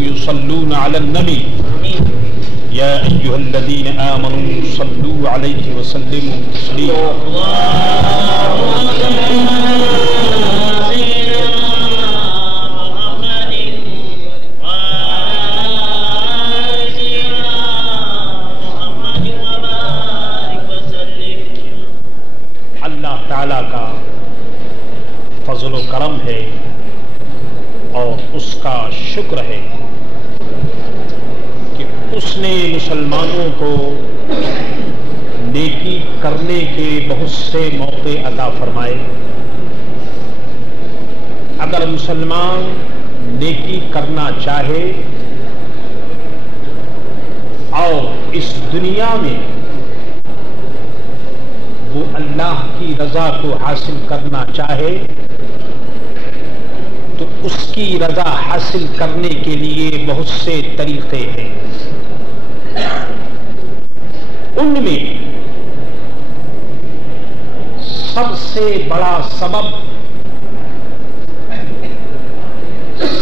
يصلون على النبي يا أيها الذين آمنوا صلوا عليه وسلموا تسليما اللہ تعالیٰ کا فضل و کرم ہے اور اس کا شکر ہے کہ اس نے مسلمانوں کو نیکی کرنے کے بہت سے موقع عطا فرمائے. اگر مسلمان نیکی کرنا چاہے اور اس دنیا میں وہ اللہ کی رضا کو حاصل کرنا چاہے تو اس کی رضا حاصل کرنے کے لیے بہت سے طریقے ہیں. ان میں سب سے بڑا سبب،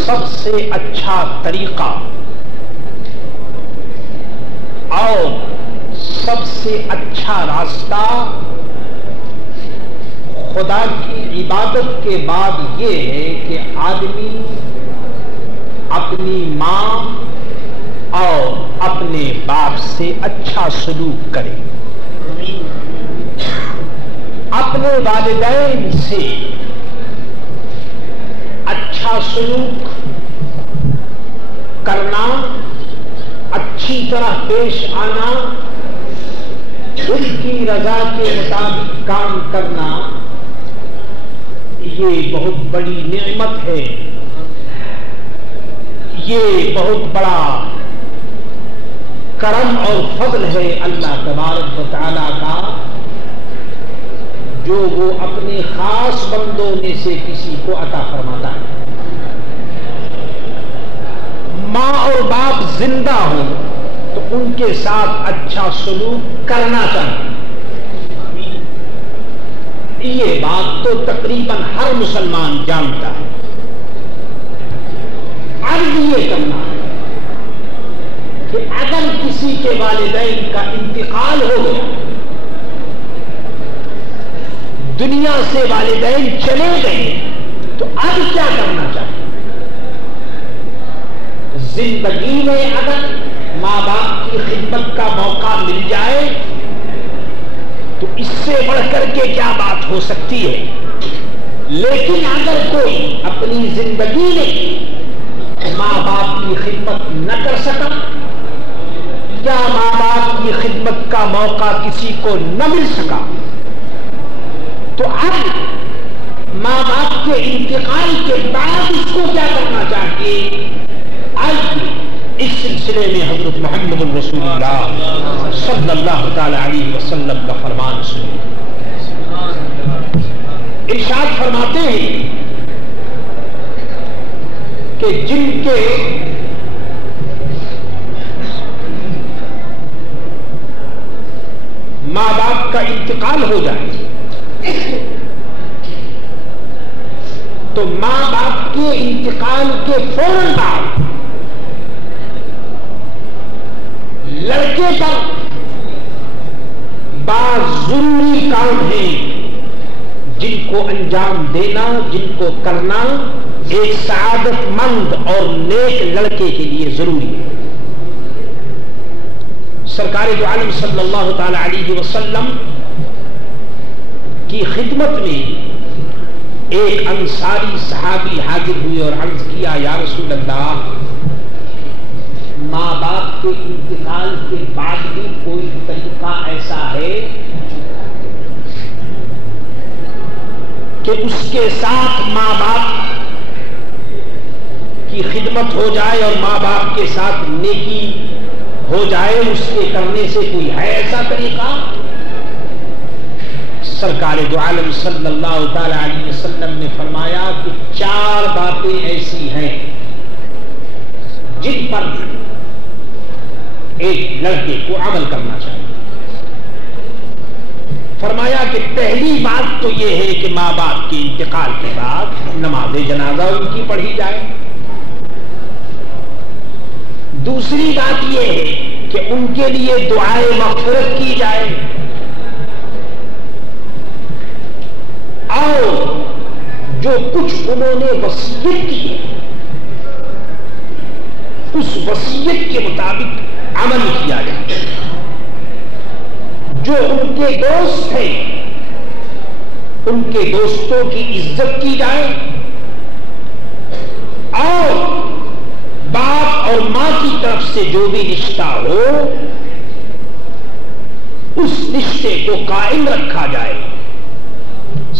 سب سے اچھا طریقہ اور سب سے اچھا راستہ خدا کی عبادت کے بعد یہ ہے کہ آدمی اپنی ماں اور اپنے باپ سے اچھا سلوک کرے. اپنے والدین سے اچھا سلوک کرنا، اچھی طرح پیش آنا، ان کی رضا کے مطابق کام کرنا، یہ بہت بڑی نعمت ہے. یہ بہت بڑا کرم اور فضل ہے اللہ تبارک و تعالیٰ کا، جو وہ اپنے خاص بندوں میں سے کسی کو عطا فرماتا ہے. ماں اور باپ زندہ ہوں تو ان کے ساتھ اچھا سلوک کرنا چاہیے. یہ بات تو تقریباً ہر مسلمان جانتا ہے. عرض یہ کرنا ہے کہ اگر کسی کے والدین کا انتقال ہو گیا، دنیا سے والدین چلے گئے، تو اب کیا کرنا چاہیے؟ زندگی میں اگر ماں باپ کی خدمت کا موقع مل جائے تو اس سے بڑھ کر کے کیا بات ہو سکتی ہے. لیکن اگر کوئی اپنی زندگی میں ماں باپ کی خدمت نہ کر سکا یا ماں باپ کی خدمت کا موقع کسی کو نہ مل سکا، تو اب ماں باپ کے انتقال کے بعد اس کو کیا کرنا چاہیے؟ آج اس سلسلے میں حضرت محمد رسول اللہ صلی اللہ تعالی علیہ وسلم کا فرمان سنیں. ارشاد فرماتے ہیں کہ جن کے ماں باپ کا انتقال ہو جائے تو ماں باپ کے انتقال کے فوراً بعد لڑکے پر بعض ضروری کام ہیں جن کو انجام دینا، جن کو کرنا ایک سعادت مند اور نیک لڑکے کے لیے ضروری ہے. سرکار دو عالم صلی اللہ تعالی علیہ وسلم کی خدمت میں ایک انصاری صحابی حاضر ہوئے اور عرض کیا، یا رسول اللہ، ماں باپ کے انتقال کے بعد بھی کوئی طریقہ ایسا ہے کہ اس کے ساتھ ماں باپ کی خدمت ہو جائے اور ماں باپ کے ساتھ نیکی ہو جائے، اس کے کرنے سے کوئی ہے ایسا طریقہ؟ سرکار دو عالم صلی اللہ تعالی علیہ وسلم نے فرمایا کہ 4 باتیں ایسی ہیں جن پر ایک لڑکے کو عمل کرنا چاہیے. فرمایا کہ پہلی بات تو یہ ہے کہ ماں باپ کے انتقال کے بعد نماز جنازہ ان کی پڑھی جائے. دوسری بات یہ ہے کہ ان کے لیے دعائے مغفرت کی جائے، اور جو کچھ انہوں نے وصیت کی ہے اس وصیت کے مطابق عمل کیا جائے، جو ان کے دوست ہیں ان کے دوستوں کی عزت کی جائے، اور باپ اور ماں کی طرف سے جو بھی رشتہ ہو اس رشتے کو قائم رکھا جائے۔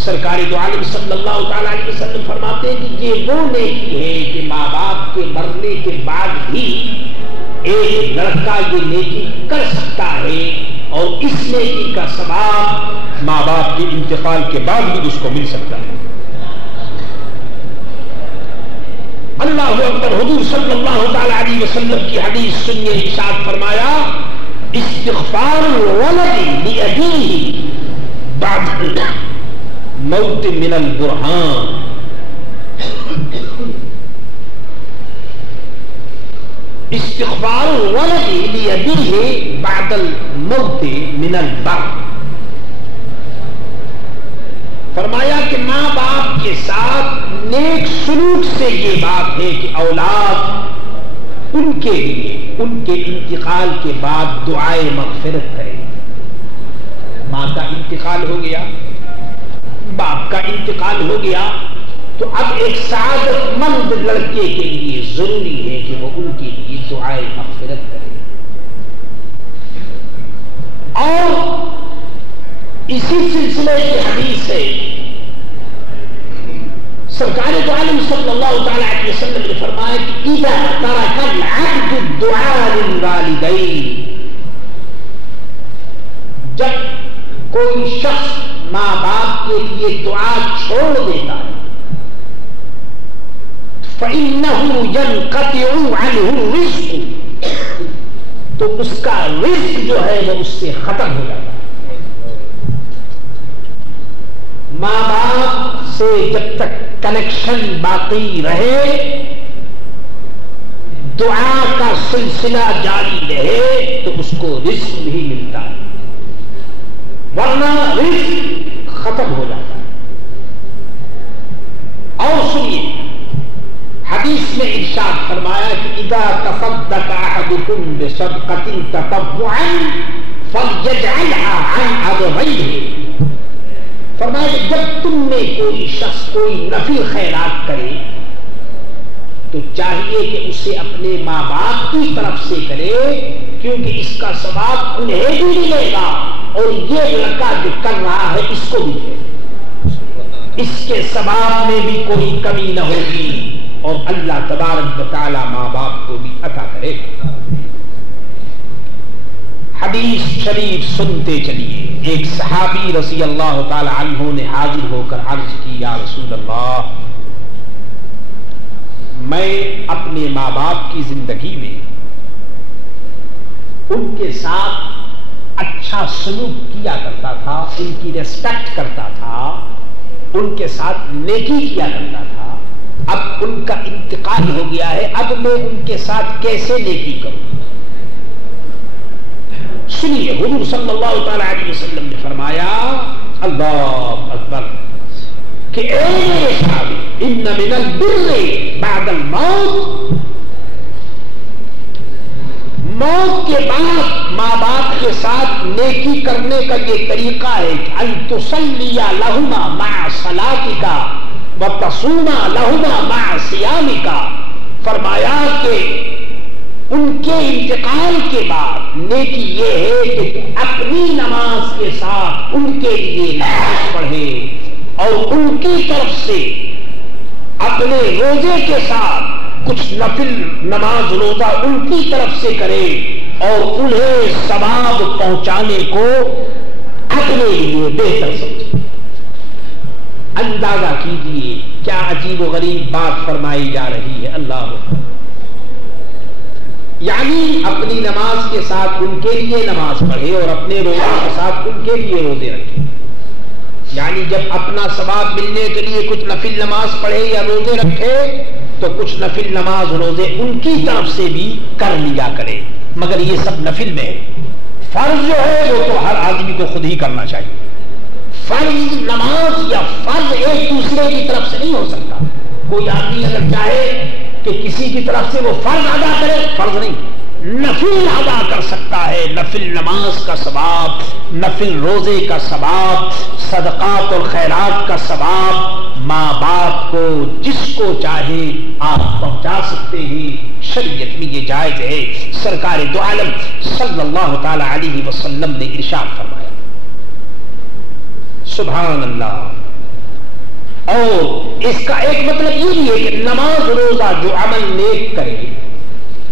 سرکار دو عالم صلی اللہ تعالی علیہ وسلم فرماتے ہیں کہ یہ وہ نیکی ہے کہ ماں باپ کے مرنے کے بعد ہی ایک لڑکا یہ نیکی کر سکتا ہے، اور اس نیکی کا ثواب ماں باپ کے انتقال کے بعد بھی اس کو مل سکتا ہے۔ اللہ اکبر۔ حضور صلی اللہ تعالی علیہ وسلم کی حدیث سنیے، ارشاد فرمایا استغفار الولد لأبیہ بعد موت من البرہان، استغفار الولد لأبیہ بعد الموت من البر۔ فرمایا کہ ماں باپ کے ساتھ نیک سلوک سے یہ بات ہے کہ اولاد ان کے لیے ان کے انتقال کے بعد دعائے مغفرت کرے۔ ماں کا انتقال ہو گیا، باپ کا انتقال ہو گیا، تو اب ایک سعادت مند لڑکے کے لیے ضروری ہے کہ وہ ان کے لیے دعائے مغفرت کرے۔ اور اسی سلسلے کی حدیث ہے، سرکار دو عالم صلی اللہ تعالی علیہ وسلم نے فرمایا کہ اذا ترک العبد الدعاء للوالدین، جب کوئی شخص ماں باپ کے لیے دعا چھوڑ دیتا ہے فإنه ينقطع عنه الرزق، تو اس کا رزق جو ہے وہ اس سے ختم ہو جاتا ہے۔ ماں باپ سے جب تک کنیکشن باقی رہے، دعا کا سلسلہ جاری رہے، تو اس کو رزق بھی ملتا ہے، ورنہ رزق ختم ہو جاتا ہے۔ اور سنیے، حدیث میں ارشاد فرمایا کہ اذا تصدق احدكم بصدقة تطوعا فليجعلها عن ابويه، فرمایا کہ جب تم میں کوئی شخص کوئی نفل خیرات کرے تو چاہیے کہ اسے اپنے ماں باپ کی طرف سے کرے، کیونکہ اس کا ثواب انہیں بھی ملے گا اور یہ لڑکا جو کر رہا ہے اس کو بھی ملے گا، اس کے ثواب میں بھی کوئی کمی نہ ہوگی، اور اللہ تبارک و تعالی ماں باپ کو بھی عطا کرے۔ حدیث شریف سنتے چلیے۔ ایک صحابی رضی اللہ تعالی عنہ نے حاضر ہو کر عرض کی، یا رسول اللہ، میں اپنے ماں باپ کی زندگی میں ان کے ساتھ اچھا سلوک کیا کرتا تھا، ان کی ریسپیکٹ کرتا تھا، ان کے ساتھ نیکی کیا کرتا تھا، اب ان کا انتقال ہو گیا ہے، اب میں ان کے ساتھ کیسے نیکی کروں؟ سنیے، حضور صلی اللہ تعالی علیہ وسلم نے فرمایا، اللہ اکبر، کہ اے میرے صحابی، ان من البر بعد الموت، موت کے بعد ماں باپ کے ساتھ نیکی کرنے کا یہ طریقہ ہے کہ ان تصلی لہما مع صلاتک وتصوم لہما مع صیامک۔ فرمایا کہ ان کے انتقال کے بعد نیکی یہ ہے کہ اپنی نماز کے ساتھ ان کے لیے نماز پڑھے، اور ان کی طرف سے اپنے روزے کے ساتھ کچھ نفل نماز روزہ ان کی طرف سے کرے، اور انہیں ثواب پہنچانے کو اپنے لیے بہتر سمجھے۔ اندازہ کیجئے کیا عجیب و غریب بات فرمائی جا رہی ہے۔ اللہ اکبر، یعنی اپنی نماز کے ساتھ ان کے لیے نماز پڑھے اور اپنے روزے کے ساتھ ان کے لیے روزے رکھے، یعنی جب اپنا ثواب ملنے کے لیے کچھ نفل نماز پڑھے یا روزے رکھے تو کچھ نفل نماز روزے ان کی طرف سے بھی کر لیا کرے، مگر یہ سب نفل میں ہے۔ فرض جو ہے وہ تو ہر آدمی کو خود ہی کرنا چاہیے۔ فرض نماز یا فرض ایک دوسرے کی طرف سے نہیں ہو سکتا۔ کوئی آدمی اگر چاہے کہ کسی کی طرف سے وہ فرض ادا کرے، فرض نہیں، نفل ادا کر سکتا ہے۔ نفل نماز کا ثواب، نفل روزے کا ثواب، صدقات اور خیرات کا ثواب ماں باپ کو جس کو چاہے آپ پہنچا سکتے ہیں۔ شریعت میں یہ جائز ہے۔ سرکار دو عالم صلی اللہ تعالی علیہ وسلم نے ارشاد فرمایا، سبحان اللہ۔ اور اس کا ایک مطلب یہ بھی ہے کہ نماز روزہ جو عمل نیک کرے،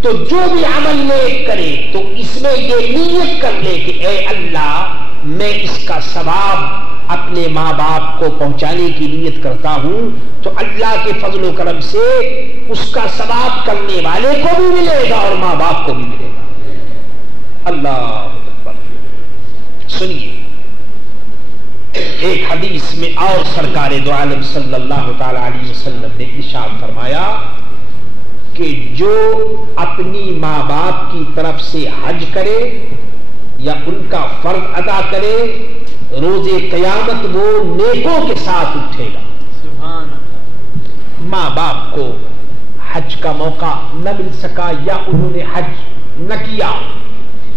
تو جو بھی عمل نیک کرے تو اس میں یہ نیت کر لے کہ اے اللہ میں اس کا ثواب اپنے ماں باپ کو پہنچانے کی نیت کرتا ہوں، تو اللہ کے فضل و کرم سے اس کا ثواب کرنے والے کو بھی ملے گا اور ماں باپ کو بھی ملے گا۔ اللہ اکبر۔ سنیے ایک حدیث میں اور سرکار دو عالم صلی اللہ تعالی علیہ وسلم نے ارشاد فرمایا کہ جو اپنی ماں باپ کی طرف سے حج کرے یا ان کا فرض ادا کرے، روز قیامت وہ نیکوں کے ساتھ اٹھے گا۔ سبحان اللہ۔ ماں باپ کو حج کا موقع نہ مل سکا یا انہوں نے حج نہ کیا،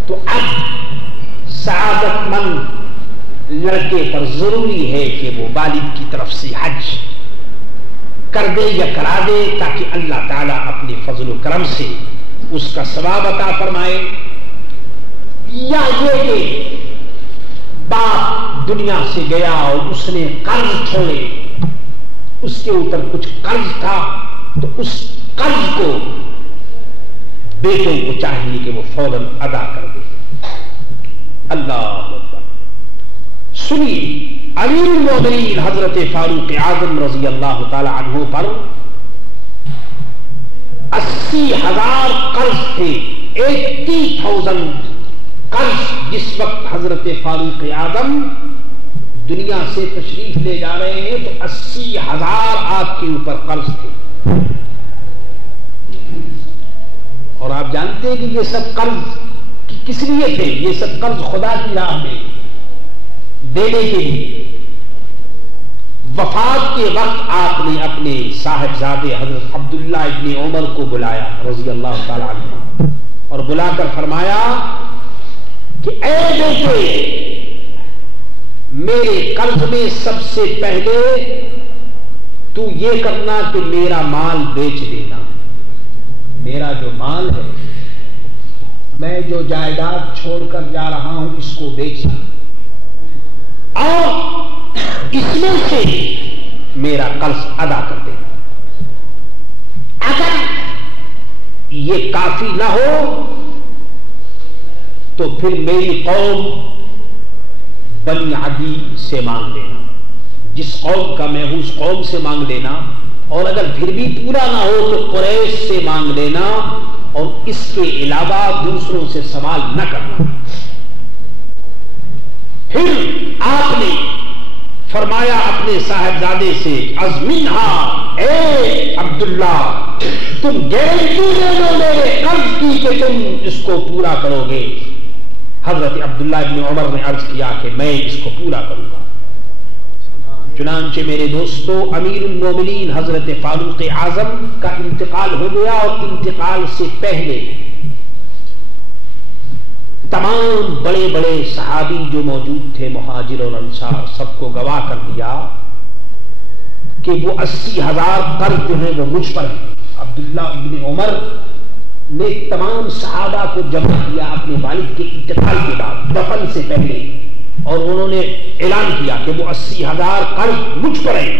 تو اب سعادت مند لڑکے پر ضروری ہے کہ وہ والد کی طرف سے حج کر دے یا کرا دے، تاکہ اللہ تعالیٰ اپنے فضل و کرم سے اس کا ثواب عطا فرمائے۔ یا یہ کہ باپ دنیا سے گیا اور اس نے قرض چھوڑے، اس کے اوپر کچھ قرض تھا، تو اس قرض کو بیٹوں کو چاہیے کہ وہ فوراً ادا کر دے۔ اللہ اکبر۔ سنیے امیر المومنین حضرت فاروق اعظم رضی اللہ تعالی عنہ پر 80,000 قرض تھے، 80,000 قرض۔ جس وقت حضرت فاروق اعظم دنیا سے تشریف لے جا رہے ہیں تو 80,000 آپ کے اوپر قرض تھے۔ اور آپ جانتے ہیں کہ یہ سب قرض کس لیے تھے؟ یہ سب قرض خدا کی راہ میں دینے کے لیے۔ وفات کے وقت آپ نے اپنے صاحبزادے حضرت عبداللہ ابن عمر کو بلایا رضی اللہ تعالی عنہ، اور بلا کر فرمایا کہ اے بیٹے، میرے قرض میں سب سے پہلے تو یہ کرنا کہ میرا مال بیچ دینا۔ میرا جو مال ہے، میں جو جائیداد چھوڑ کر جا رہا ہوں، اس کو بیچنا، اور اس میں سے میرا قرض ادا کر دے۔ اگر یہ کافی نہ ہو تو پھر میری قوم بنی عدی سے مانگ لینا، جس قوم کا میں ہوں اس قوم سے مانگ لینا، اور اگر پھر بھی پورا نہ ہو تو قریش سے مانگ لینا، اور اس کے علاوہ دوسروں سے سوال نہ کرنا۔ پھر آپ نے فرمایا اپنے صاحبزادے سے، ازمنہا، اے عبداللہ، تم گارنٹی لے لو میرے قرض کی کہ تم اس کو پورا کرو گے۔ حضرت عبداللہ ابن عمر نے عرض کیا کہ میں اس کو پورا کروں گا۔ چنانچہ میرے دوستو، امیر المومنین حضرت فاروق اعظم کا انتقال ہو گیا، اور انتقال سے پہلے تمام بڑے بڑے صحابی جو موجود تھے، مہاجر اور انصار، سب کو گواہ کر دیا کہ وہ 80,000 قرض جو ہیں وہ مجھ پر ہیں۔ عبداللہ ابن عمر نے تمام صحابہ کو جمع کیا اپنے والد کے انتقال کے بعد، دفن سے پہلے، اور انہوں نے اعلان کیا کہ وہ 80,000 قرض مجھ پر ہیں۔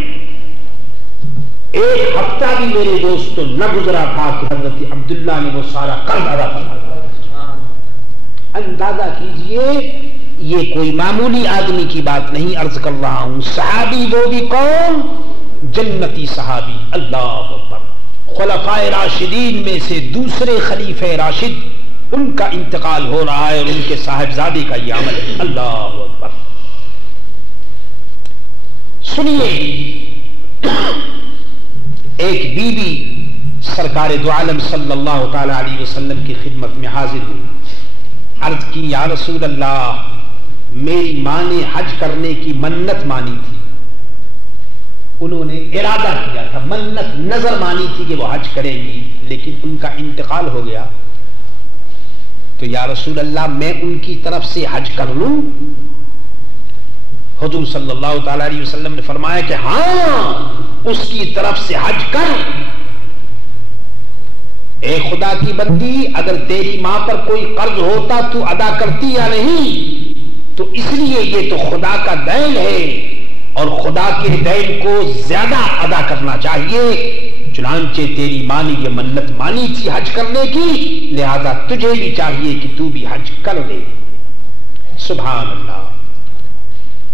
ایک ہفتہ بھی میرے دوستو نہ گزرا تھا کہ حضرت عبداللہ نے وہ سارا قرض ادا کر دیا۔ اندازہ کیجئے، یہ کوئی معمولی آدمی کی بات نہیں عرض کر رہا ہوں، صحابی وہ بھی کون؟ جنتی صحابی۔ اللہ اکبر۔ خلفائے راشدین میں سے دوسرے خلیفہ راشد، ان کا انتقال ہو رہا ہے اور ان کے صاحبزادے کا یہ عمل ہے۔ اللہ اکبر۔ سنیے، ایک بی بی سرکار دو عالم صلی اللہ تعالی علیہ وسلم کی خدمت میں حاضر ہوئی. عرض کی یا رسول اللہ میری ماں نے حج کرنے کی منت مانی تھی. انہوں نے ارادہ کیا تھا, منت نظر مانی تھی کہ وہ حج کریں گی, لیکن ان کا انتقال ہو گیا. تو یا رسول اللہ میں ان کی طرف سے حج کر لوں؟ حضور صلی اللہ تعالی علیہ وسلم نے فرمایا کہ ہاں اس کی طرف سے حج کر. اے خدا کی بندی, اگر تیری ماں پر کوئی قرض ہوتا تو ادا کرتی یا نہیں؟ تو اس لیے یہ تو خدا کا دین ہے اور خدا کے دین کو زیادہ ادا کرنا چاہیے. چنانچہ تیری ماں نے یہ منت مانی تھی حج کرنے کی, لہذا تجھے بھی چاہیے کہ تو بھی حج کر لے. سبحان اللہ.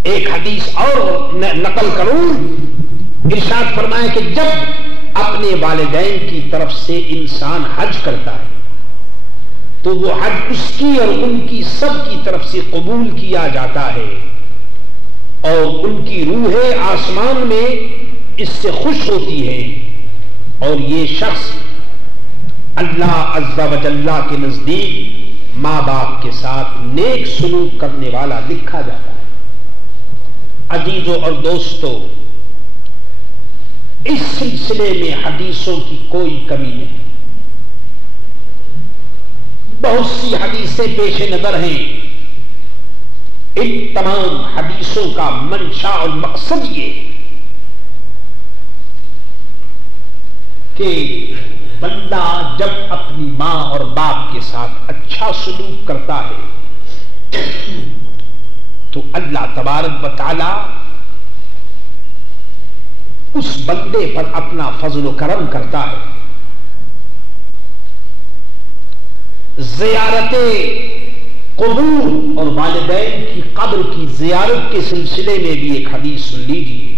ایک حدیث اور نقل کروں, ارشاد فرمایا کہ جب اپنے والدین کی طرف سے انسان حج کرتا ہے تو وہ حج اس کی اور ان کی سب کی طرف سے قبول کیا جاتا ہے, اور ان کی روحیں آسمان میں اس سے خوش ہوتی ہے, اور یہ شخص اللہ عز و جل کے نزدیک ماں باپ کے ساتھ نیک سلوک کرنے والا لکھا جاتا ہے. عزیزوں اور دوستوں, اس سلسلے میں حدیثوں کی کوئی کمی نہیں. بہت سی حدیثیں پیش نظر ہیں. ان تمام حدیثوں کا منشا اور مقصد یہ کہ بندہ جب اپنی ماں اور باپ کے ساتھ اچھا سلوک کرتا ہے تو اللہ تبارک و تعالی اس بندے پر اپنا فضل و کرم کرتا ہے. زیارت قبور اور والدین کی قبر کی زیارت کے سلسلے میں بھی ایک حدیث سن لیجیے.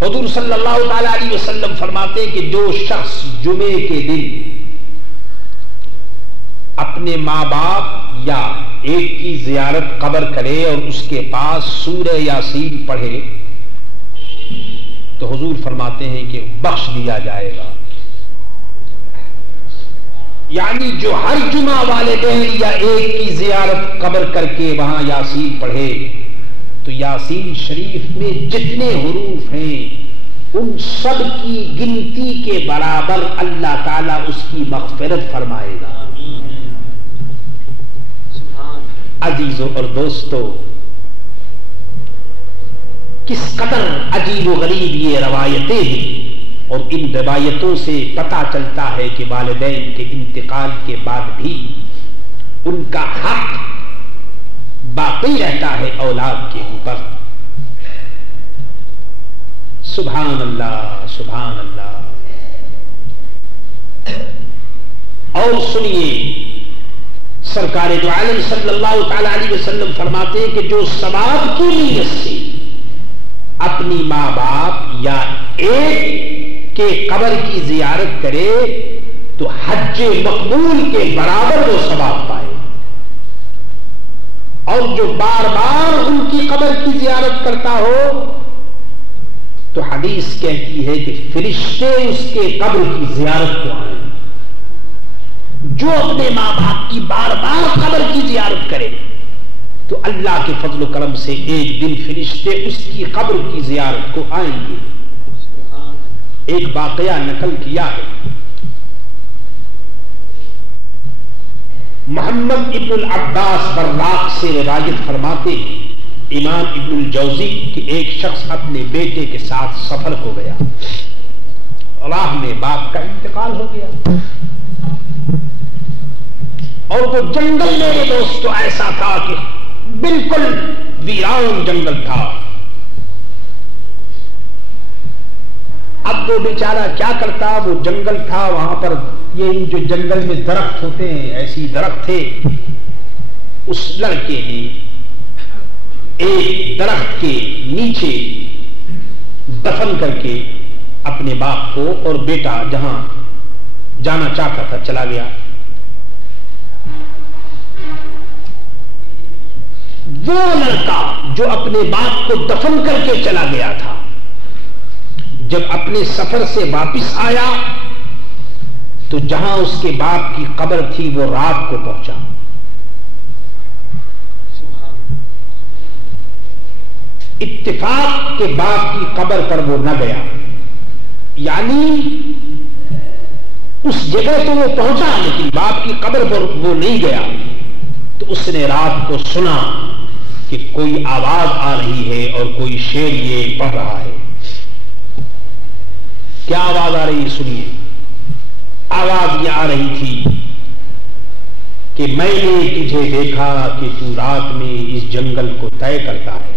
حضور صلی اللہ تعالی علیہ وسلم فرماتے ہیں کہ جو شخص جمعے کے دن اپنے ماں باپ یا ایک کی زیارت قبر کرے اور اس کے پاس سورہ یاسین پڑھے تو حضور فرماتے ہیں کہ بخش دیا جائے گا. یعنی جو ہر جمعہ والدین یا ایک کی زیارت قبر کر کے وہاں یاسین پڑھے تو یاسین شریف میں جتنے حروف ہیں ان سب کی گنتی کے برابر اللہ تعالیٰ اس کی مغفرت فرمائے گا. عزیزوں اور دوستوں, کس قدر عجیب و غریب یہ روایتیں ہیں, اور ان روایتوں سے پتہ چلتا ہے کہ والدین کے انتقال کے بعد بھی ان کا حق باقی رہتا ہے اولاد کے اوپر. سبحان اللہ, سبحان اللہ. اور سنیے, سرکار دو عالم صلی اللہ تعالی علیہ وسلم فرماتے ہیں کہ جو ثواب کی نیت سے اپنی ماں باپ یا ایک کے قبر کی زیارت کرے تو حج مقبول کے برابر وہ ثواب پائے, اور جو بار بار ان کی قبر کی زیارت کرتا ہو تو حدیث کہتی ہے کہ فرشتے اس کے قبر کی زیارت کو آئیں. جو اپنے ماں باپ کی بار بار قبر کی زیارت کرے تو اللہ کے فضل و کرم سے ایک دن فرشتے اس کی قبر کی زیارت کو آئیں گے. ایک واقعہ نقل کیا ہے, محمد ابن العباس براق سے روایت فرماتے ہیں امام ابن الجوزی کہ ایک شخص اپنے بیٹے کے ساتھ سفر ہو گیا, راہ میں باپ کا انتقال ہو گیا, اور وہ جنگل میرے دوستو ایسا تھا کہ بالکل ویران جنگل تھا. اب وہ بیچارہ کیا کرتا, وہ جنگل تھا, وہاں پر یہ جو جنگل میں درخت ہوتے ہیں ایسی درخت تھے. اس لڑکے نے ایک درخت کے نیچے دفن کر کے اپنے باپ کو اور بیٹا جہاں جانا چاہتا تھا چلا گیا. وہ لڑکا جو اپنے باپ کو دفن کر کے چلا گیا تھا جب اپنے سفر سے واپس آیا تو جہاں اس کے باپ کی قبر تھی وہ رات کو پہنچا. اتفاق کے باپ کی قبر پر وہ نہ گیا، یعنی اس جگہ تو وہ پہنچا لیکن باپ کی قبر پر وہ نہیں گیا. تو اس نے رات کو سنا کہ کوئی آواز آ رہی ہے اور کوئی شعر یہ پڑھ رہا ہے. کیا آواز آ رہی ہے سنیے. آواز یہ آ رہی تھی کہ میں نے تجھے دیکھا کہ تو رات میں اس جنگل کو طے کرتا ہے.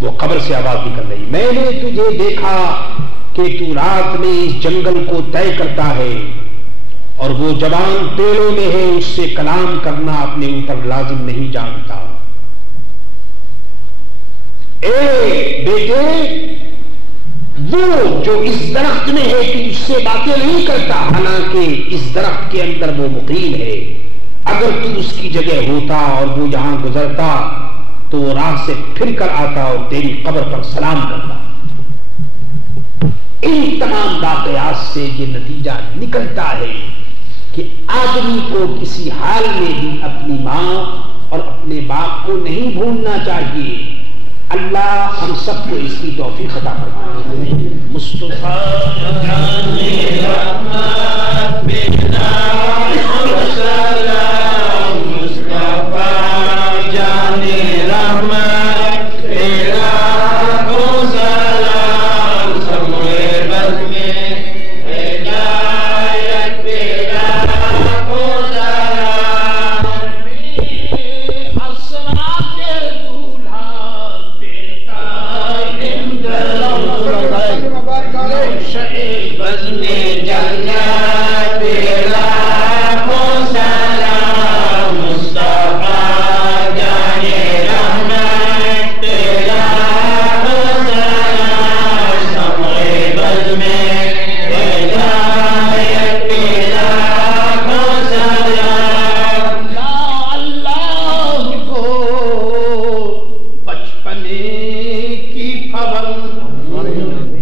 وہ قبر سے آواز نکل رہی، میں نے تجھے دیکھا کہ تو رات میں اس جنگل کو طے کرتا ہے اور وہ جوان پیڑوں میں ہے، اس سے کلام کرنا اپنے اوپر لازم نہیں جانتا. اے بیٹے، وہ جو اس درخت میں ہے تو اس سے باتیں نہیں کرتا، حالانکہ اس درخت کے اندر وہ مقیم ہے. اگر تو اس کی جگہ ہوتا اور وہ یہاں گزرتا تو وہ راہ سے پھر کر آتا اور تیری قبر پر سلام کرتا. ان تمام واقعات سے یہ نتیجہ نکلتا ہے کہ آدمی کو کسی حال میں بھی اپنی ماں اور اپنے باپ کو نہیں بھولنا چاہیے. اللہ ہم سب کو اس کی توفیق عطا فرمائے. مصطفیٰ جانے رحمت بنا سلام، مصطفیٰ جانے رحمت بنا سلام، سموئے بس میں ہدایت بنا سلام. حسرات دولہا بز میں جنت لاکھوں سلام، مصطفیٰ جانے رحمت لاکھوں سلام، سموئے بز میں ہدایت لاکھوں سلام. اللہ کو بچپنے کی پابند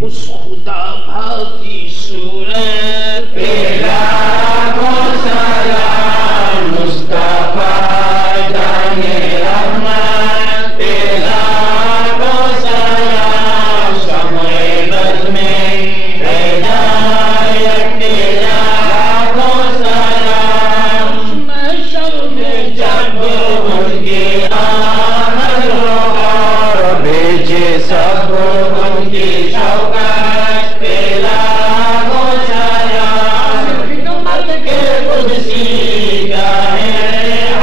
اس خدا بھاکی صورت پہ لاکھوں سلام، مصطفیٰ جانے رحمت پہ لاکھوں سلام، شمع بز میں ہدایت پہ لاکھوں سلام. محشر میں جب ان کی آمد ہو بھیجے سب ان کی شوکت پہ لاکھوں سلام. خدمت کے قدسی کا ہے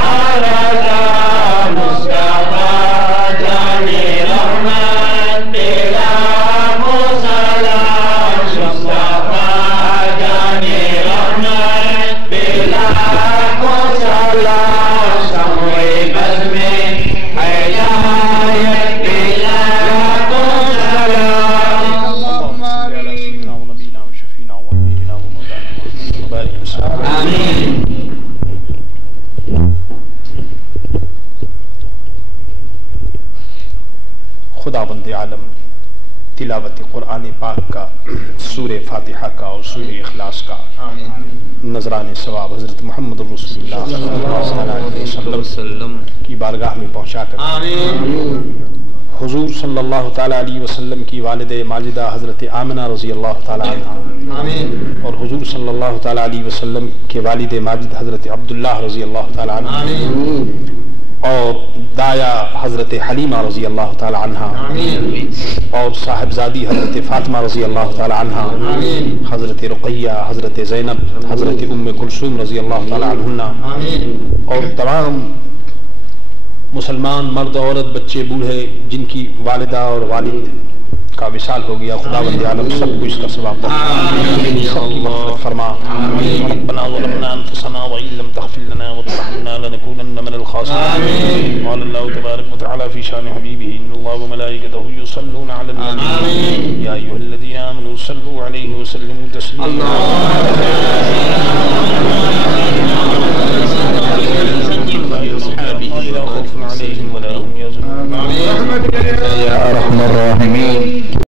عرضہ، مصطفیٰ جانے رحمت پہ لاکھوں سلام، مصطفیٰ جانے رحمت پہ لاکھوں سلام، شمع بز میں ہدایت پہ لاکھوں سلام. اللہم علی سیدنا و نبینا و شفینا و حبیبنا و مولانا محمد مبارک وسلم. آمین. خداوند عالم تلاوت قرآن پاک کا، سورہ فاتحہ کا اور سورہ اخلاص کا نذران ثواب حضرت محمد رسول اللہ صلی اللہ علیہ وسلم کی بارگاہ میں پہنچا کر حضور صلی اللہ تعالیٰ علیہ وسلم کی والد ماجدہ حضرت آمنہ رضی اللہ تعالیٰ عنہ اور حضور صلی اللہ تعالیٰ علیہ وسلم کے والد ماجد حضرت عبداللہ رضی اللہ تعالیٰ عنہ اور دایا حضرت حلیمہ رضی اللہ تعالی عنہ اور صاحبزادی حضرت فاطمہ رضی اللہ تعالی عنہ، حضرت رقیہ، حضرت زینب، حضرت ام کلثوم رضی اللہ تعالی عنہ اور تمام مسلمان مرد عورت بچے بوڑھے جن کی والدہ اور والد کا وصال ہو گیا، خداوند عالم سب کو اس کا ثواب بخش، سب کی مغفرت فرما. ربنا ظلمنا انفسنا وان لم تغفر لنا وترحمنا لنكونن من الخاسرين. قال الله تبارك وتعالى في شان حبيبه ان الله وملائكته يصلون على النبي يا ايها الذين امنوا صلوا عليه وسلموا تسليما.